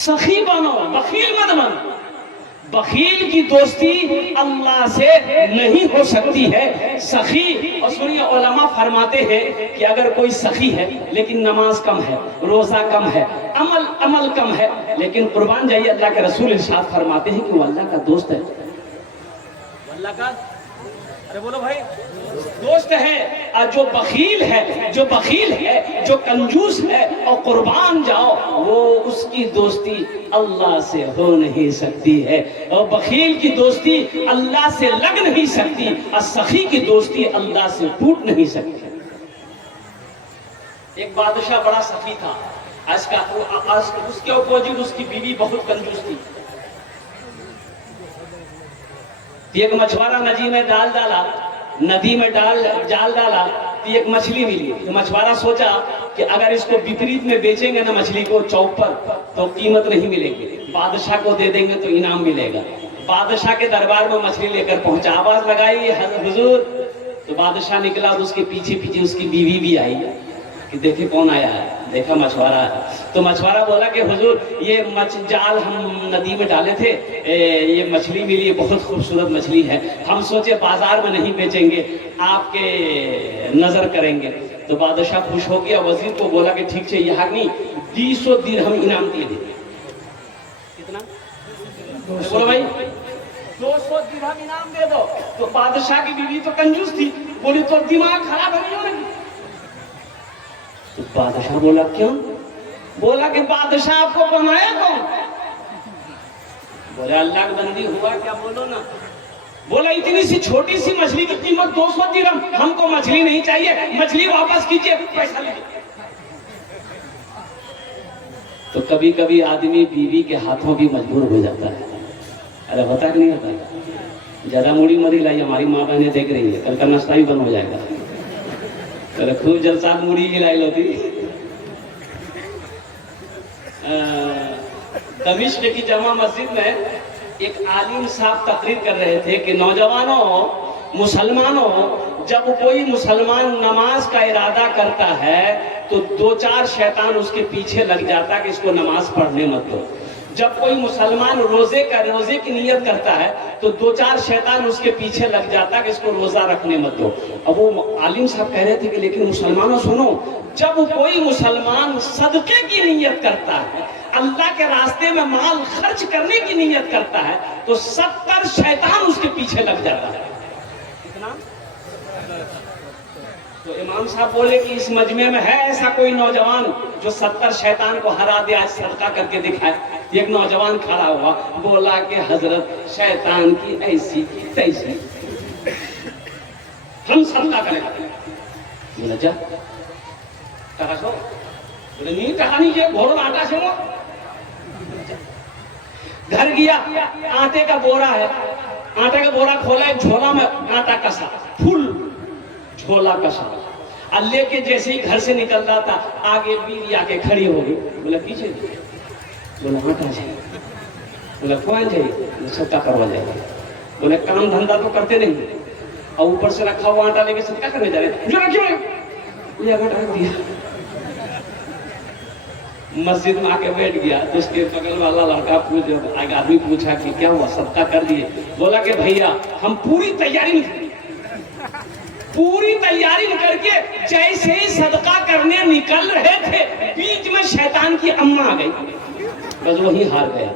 سخی بنو، بخیل مت بنو۔ بخیل کی دوستی اللہ سے نہیں ہو سکتی ہے۔ سخی، اور سنیے علماء فرماتے ہیں کہ اگر کوئی سخی ہے لیکن نماز کم ہے، روزہ کم ہے، عمل کم ہے، لیکن قربان جائیے اللہ کے رسول ارشاد فرماتے ہیں کہ وہ اللہ کا دوست ہے، وہ اللہ کا، ارے بولو بھائی، دوست ہے۔ اور جو بخیل ہے، جو کنجوس ہے اور قربان جاؤ، وہ اس کی دوستی اللہ سے ہو نہیں سکتی ہے، اور بخیل کی دوستی اللہ سے لگ نہیں سکتی، اور سخی کی دوستی اللہ سے ٹوٹ نہیں سکتی۔ ایک بادشاہ بڑا سخی تھا، اس کے اپوزٹ اس کی بیوی بہت کنجوس تھی۔ ایک مچھوارا ندی میں جال ڈالا تو ایک مچھلی ملی۔ تو مچھوارا سوچا کہ اگر اس کو وپریت میں بیچیں گے نا مچھلی کو چوک پر تو قیمت نہیں ملے گی، بادشاہ کو دے دیں گے تو انعام ملے گا۔ بادشاہ کے دربار میں مچھلی لے کر پہنچا، آواز لگائی حضور، تو بادشاہ نکلا اور اس کے پیچھے اس کی بیوی بھی آئی کہ دیکھے کون آیا ہے، دیکھا مچھوارا ہے۔ تو مچھوارا بولا کہ حضور یہ جال ہم ندی میں ڈالے تھے، یہ مچھلی ملی، یہ بہت خوبصورت مچھلی ہے، ہم سوچے بازار میں نہیں بیچیں گے، آپ کے نظر کریں گے۔ تو بادشاہ خوش ہو گیا، وزیر کو بولا کہ ٹھیک ہے، یہاں نہیں 200 درہم انعام دے دیں۔ کتنا؟ بولو بھائی، 200 درہم انعام دے دو۔ تو بادشاہ کی بیوی تو کنجوس تھی، بولی تو دماغ خراب ہو گیا۔ تو بادشاہ بولا کیوں؟ بولا کہ بادشاہ آپ کو بنایا کون؟ بولے اللہ کی بندی ہوا کیا، بولو نا۔ بولا اتنی سی چھوٹی سی مچھلی کی قیمت 200 درہم، ہم کو مچھلی نہیں چاہیے، مچھلی واپس کیجئے، پیسہ لیجئے۔ تو کبھی کبھی آدمی بیوی کے ہاتھوں بھی مجبور ہو جاتا ہے۔ ارے ہوتا کہ نہیں ہوتا؟ زیادہ موڑی مری لائی، ہماری ماں بہنیں دیکھ رہی ہے، کل کا ناشتہ بھی بند ہو جائے گا۔ خوب جلسات موڑی کی لائی ہوتی۔ دمشق کی جامع مسجد میں ایک عالم صاحب تقریر کر رہے تھے کہ نوجوانوں، مسلمانوں، جب کوئی مسلمان نماز کا ارادہ کرتا ہے تو 2-4 شیطان اس کے پیچھے لگ جاتا ہے کہ اس کو نماز پڑھنے مت دو۔ جب کوئی مسلمان روزے کی نیت کرتا ہے تو 2-4 شیطان اس کے پیچھے لگ جاتا ہے کہ اس کو روزہ رکھنے مت دو۔ اب وہ عالم صاحب کہہ رہے تھے کہ لیکن مسلمانوں سنو، جب کوئی مسلمان صدقے کی نیت کرتا ہے، اللہ کے راستے میں مال خرچ کرنے کی نیت کرتا ہے تو 70 شیطان اس کے پیچھے لگ جاتا ہے۔ کتنا؟ تو امام صاحب بولے کہ اس مجمع میں ہے ایسا کوئی نوجوان جو 70 شیطان کو ہرا دے، آج صدقہ کر کے دکھائے۔ ایک نوجوان کھڑا ہوا، بولا کہ حضرت شیطان کی ایسی کی تیسی، ہم صدقہ کریں گے۔ بولا جا ٹکا سو، بولے نہیں ٹکا نہیں، یہ گھوڑا آٹا سے وہ گھر گیا، آٹے کا بورا ہے، آٹے کا بورا کھولا، ایک جھولا میں آٹا کسا، پھول جھولا کسا، اور لے کے جیسے ہی گھر سے نکل رہا تھا، آگے بیوی آ کے کھڑی ہو گئی۔ بولا پیچھے، بولا آٹا چاہیے، بولا کوئن چاہیے، صدقہ کروا جائے گا۔ بولے کام دھندا تو کرتے نہیں، اور اوپر سے رکھا ہوا آٹا لے کے صدقہ کرنے جا رہے، جو رکھیے یہ آٹا رکھ دیا۔ مسجد میں آ کے بیٹھ گیا تو اس کے بغل والا لڑکا آدمی پوچھا کہ کیا ہوا، صدقہ کر دیے؟ بولا کہ بھیا ہم پوری تیاری کر کے جیسے ہی صدقہ کرنے نکل رہے تھے، بیچ میں شیطان کی اماں آ گئی، بس وہی ہار گیا۔